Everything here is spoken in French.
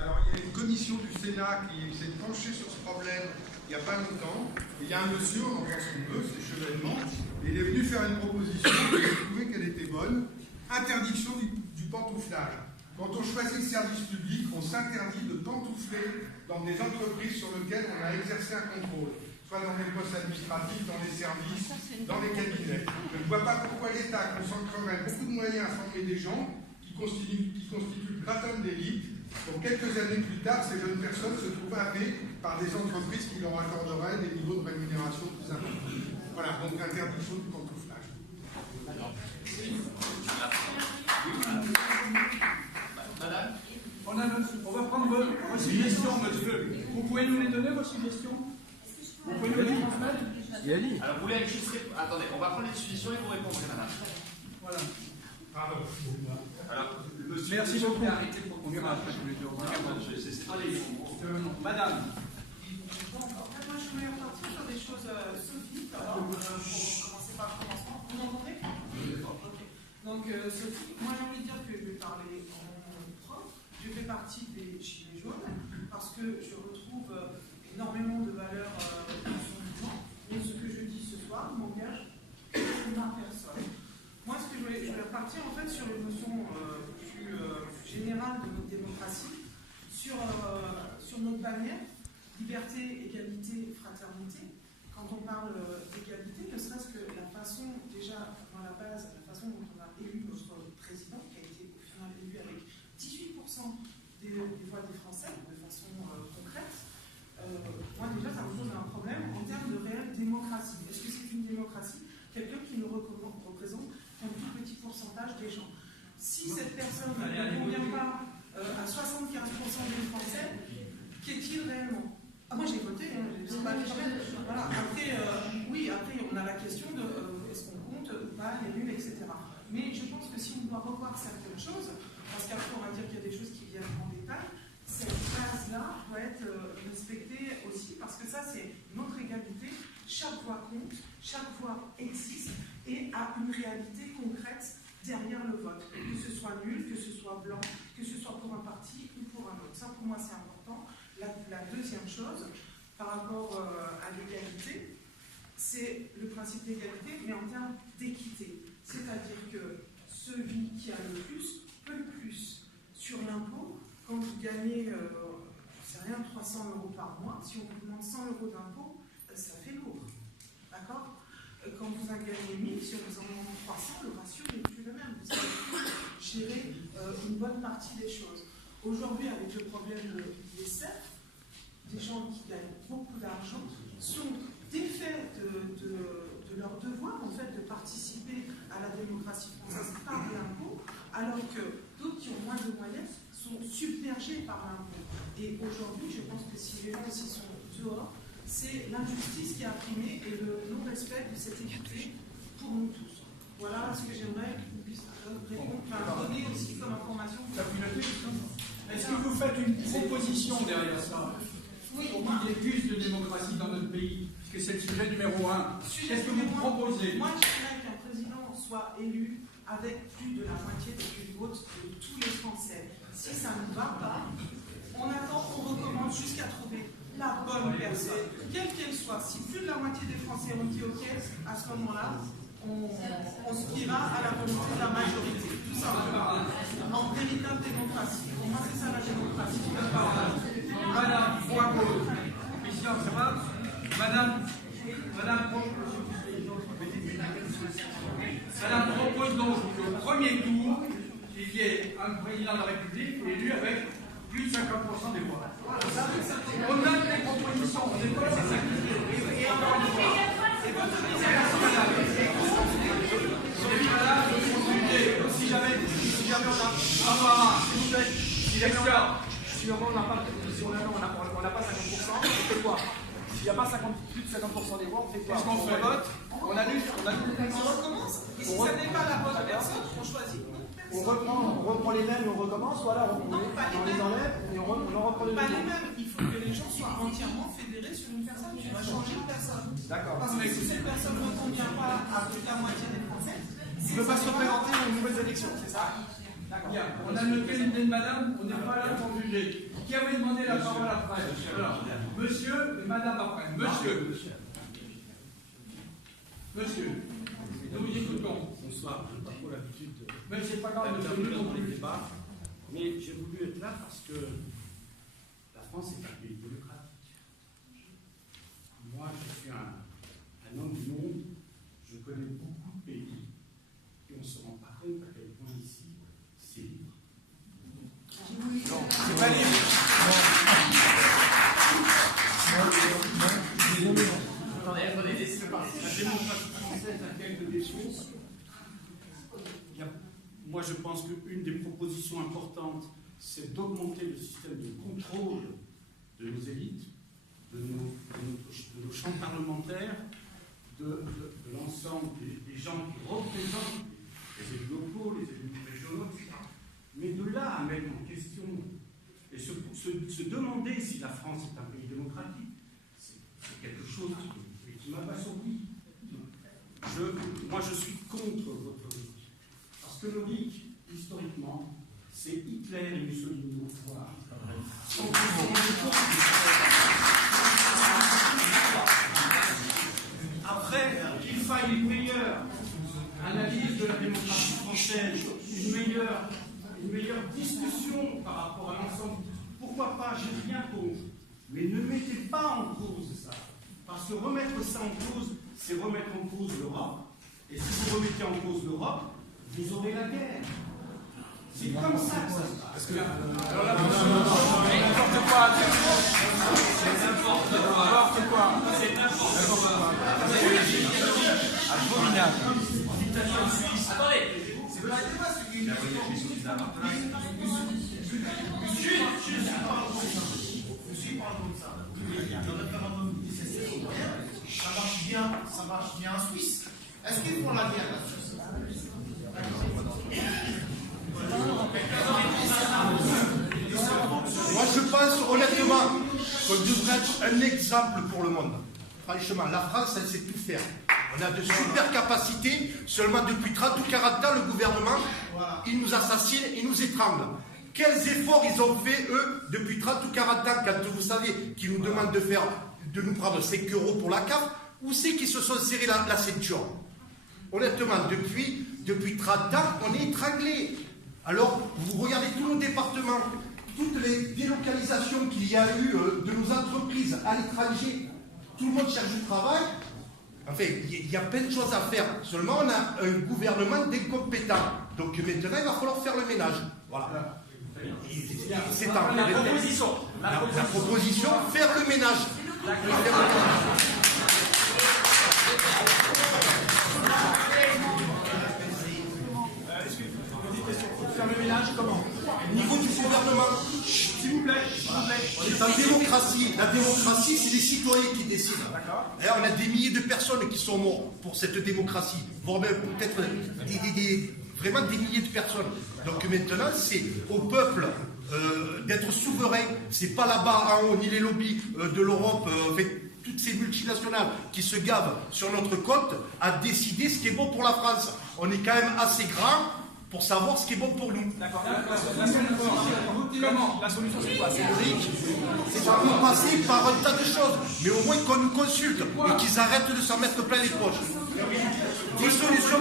Alors, il y a une commission du Sénat qui s'est penchée sur ce problème il n'y a pas longtemps. Et il y a un monsieur, on en pense qu'on veut, c'est Chevènement, et il est venu faire une proposition, et j'ai trouvé qu'elle était bonne. Interdiction du pantouflage. Quand on choisit le service public, on s'interdit de pantoufler dans des entreprises sur lesquelles on a exercé un contrôle, soit dans les postes administratifs, dans les services, dans les cabinets. Je ne vois pas pourquoi l'État consacrerait beaucoup de moyens à former des gens qui constituent le gratin d'élite. Pour quelques années plus tard, ces jeunes personnes se trouvent happées par des entreprises qui leur accorderaient des niveaux de rémunération plus importants. Voilà, donc interdiction du pantouflage. Madame, on va prendre vos suggestions, monsieur. Vous pouvez nous les donner, vos suggestions? Vous pouvez nous les transmettre? alors vous voulez juste répondre. Attendez, on va prendre les suggestions et vous répondrez, madame. Voilà. Pardon. Alors, merci beaucoup. On verra après tous les deux. Madame. Moi, je voulais repartir sur des choses Sophie. Alors, pour commencer par le commencement. Vous m'entendez? Ok. Donc, Sophie, moi, j'ai envie de dire que je vais parler en mon propre. Je fais partie des Gilets jaunes parce que je retrouve énormément de valeurs dans son mouvement. Et ce que je dis ce soir m'engage ma personne. Moi, ce que je voulais repartir en fait sur une notion plus générale de notre démocratie, sur notre bannière, liberté, égalité, fraternité. Quand on parle d'égalité, ne serait-ce que la façon, déjà dans la base, la façon dont on a élu notre président, qui a été au final élu avec 18% des voix des Français, de façon concrète, moi déjà ça me pose un problème en termes de réelle démocratie. Est-ce que c'est une démocratie? Quelqu'un qui nous représente un tout petit pourcentage des gens. Si cette personne ne convient pas à 75% des Français, qu'est-il réellement? Moi j'ai voté, c'est pas le problème. Voilà. Après, après on a la question de est-ce qu'on compte ou pas les nuls, etc. Mais je pense que si on doit revoir certaines choses, parce qu'après on va dire qu'il y a des choses qui viennent en détail, cette base-là doit être respectée aussi, parce que ça c'est notre égalité, chaque voix compte, chaque voix existe et a une réalité concrète derrière le vote, que ce soit nul, que ce soit blanc, que ce soit pour un parti ou pour un autre. Ça pour moi c'est important. La deuxième chose, par rapport à l'égalité, c'est le principe d'égalité, mais en termes d'équité. C'est-à-dire que celui qui a le plus peut le plus. Sur l'impôt, quand vous gagnez, je sais rien, 300 € par mois, si on vous demande 100 € d'impôt, ça fait lourd. D'accord? Quand vous en gagnez 1000, si on vous en demande 300, le ratio n'est plus le même. Vous allez gérer une bonne partie des choses. Aujourd'hui, avec le problème des CEF, des gens qui gagnent beaucoup d'argent sont défaits de leur devoir en fait de participer à la démocratie française par l'impôt, alors que d'autres qui ont moins de moyens sont submergés par l'impôt. Et aujourd'hui, je pense que si les gens ici sont dehors, c'est l'injustice qui a primé et le non-respect de cette équité pour nous tous. Voilà ce que j'aimerais que vous puissiez répondre, donner aussi comme information. Est-ce que vous faites une proposition derrière ça? Oui, pour qu'il y ait plus de démocratie dans notre pays, puisque c'est le sujet numéro 1. Qu'est-ce que vous proposez? Moi, j'aimerais qu'un président soit élu avec plus de la moitié des votes de tous les Français. Si ça ne va pas, on attend, on recommence jusqu'à trouver la bonne personne, quelle qu'elle soit. Si plus de la moitié des Français ont dit OK, à ce moment-là, on se pliera à la volonté de la majorité, tout simplement. En véritable démocratie. Pour moi, c'est ça la démocratie. Madame, Christian, ça va? Madame propose donc qu'au premier tour, il y ait un président de la République élu avec plus de 50% des voix. On donne des propositions, on n'est pas là, c'est ça qui est. Et encore une fois. Si jamais on a s'il vous plaît, si on n'a pas 50%, on fait quoi? S'il n'y a pas plus de 50% des voix, on fait quoi? Qu'est-ce qu'on fait? Vote, on annule. On recommence. Et si ça n'est pas la bonne personne, on choisit une autre personne. On reprend les mêmes et on recommence, voilà, on les enlève et on reprend les mêmes. Pas les mêmes. Il faut que les gens soient entièrement fédérés sur une personne. Tu vas changer de personne. D'accord. Parce que si cette personne ne convient pas à plus de la moitié des Français, il ne peut pas se représenter aux nouvelles élections, c'est ça? Bien, on a noté l'idée de madame, on n'est pas là pour juger. Qui avait demandé la parole après? Alors, monsieur et madame après. Monsieur, nous vous écoutons. Bonsoir, je n'ai pas trop l'habitude Mais c'est pas grave, monsieur, nous d'intervenir dans non les plus. débats, mais j'ai voulu être là parce que la France est un pays démocratique. Moi, je suis un homme du monde, je connais beaucoup de pays, et on ne se rend pas compte à quel point ici, c'est libre. Non, c'est pas libre. Attendez, laissez-le parler. La démocratie française a quelques défauts. Moi, je pense qu'une des propositions importantes, c'est d'augmenter le système de contrôle de nos élites, de nos champs parlementaires, de l'ensemble des gens qui représentent les élus locaux, les élus régionaux, etc. Mais de là à mettre en question et se demander si la France est un pays démocratique, c'est quelque chose qui m'abasourdit. Moi, je suis contre votre logique. Parce que logique, historiquement, c'est Hitler et Mussolini au pouvoir. Après, qu'il faille une meilleure analyse de la démocratie française, une meilleure discussion par rapport à l'ensemble, pourquoi pas, j'ai rien contre. Mais ne mettez pas en cause ça. Parce que remettre ça en cause, c'est remettre en cause l'Europe. Et si vous remettez en cause l'Europe, vous aurez la guerre. C'est comme ça que ça se passe. Alors là, n'importe quoi. C'est n'importe quoi. Abominable. Attendez. Ça marche bien en Suisse. Est-ce qu'ils font la guerre la Suisse? Moi, je pense honnêtement qu'on devrait être un exemple pour le monde. Franchement, la France, elle sait tout faire. On a de super capacités. Seulement depuis 30 ou 40 ans, le gouvernement, il nous assassine, il nous étrangle. Quels efforts ils ont fait, eux, depuis 30 ou 40 ans, quand vous savez qu'ils nous demandent de nous prendre 5 € pour la CAF, où c'est qu'ils se sont serrés la ceinture? Honnêtement, depuis 30 ans, on est étranglés. Alors, vous regardez tous nos départements, toutes les délocalisations qu'il y a eu de nos entreprises à l'étranger, tout le monde cherche du travail. Enfin, il y a plein de choses à faire. Seulement, on a un gouvernement d'incompétents. Donc maintenant, il va falloir faire le ménage. Voilà. C'est la proposition, faire le ménage. Faire le ménage, comment? Au niveau du gouvernement, S'il vous plaît. c'est en démocratie. La démocratie, c'est les citoyens qui décident. Et on a des milliers de personnes qui sont mortes pour cette démocratie, voire même peut-être vraiment des milliers de personnes. Donc maintenant, c'est au peuple d'être souverain. C'est pas là-bas en haut, ni les lobbies de l'Europe, avec toutes ces multinationales qui se gavent sur notre côte, à décider ce qui est bon pour la France. On est quand même assez grand pour savoir ce qui est bon pour nous. D'accord. La solution, c'est quoi? C'est logique. C'est ça peut passer par un tas de choses, mais au moins qu'on nous consulte et qu'ils arrêtent de s'en mettre plein les poches. Des solutions.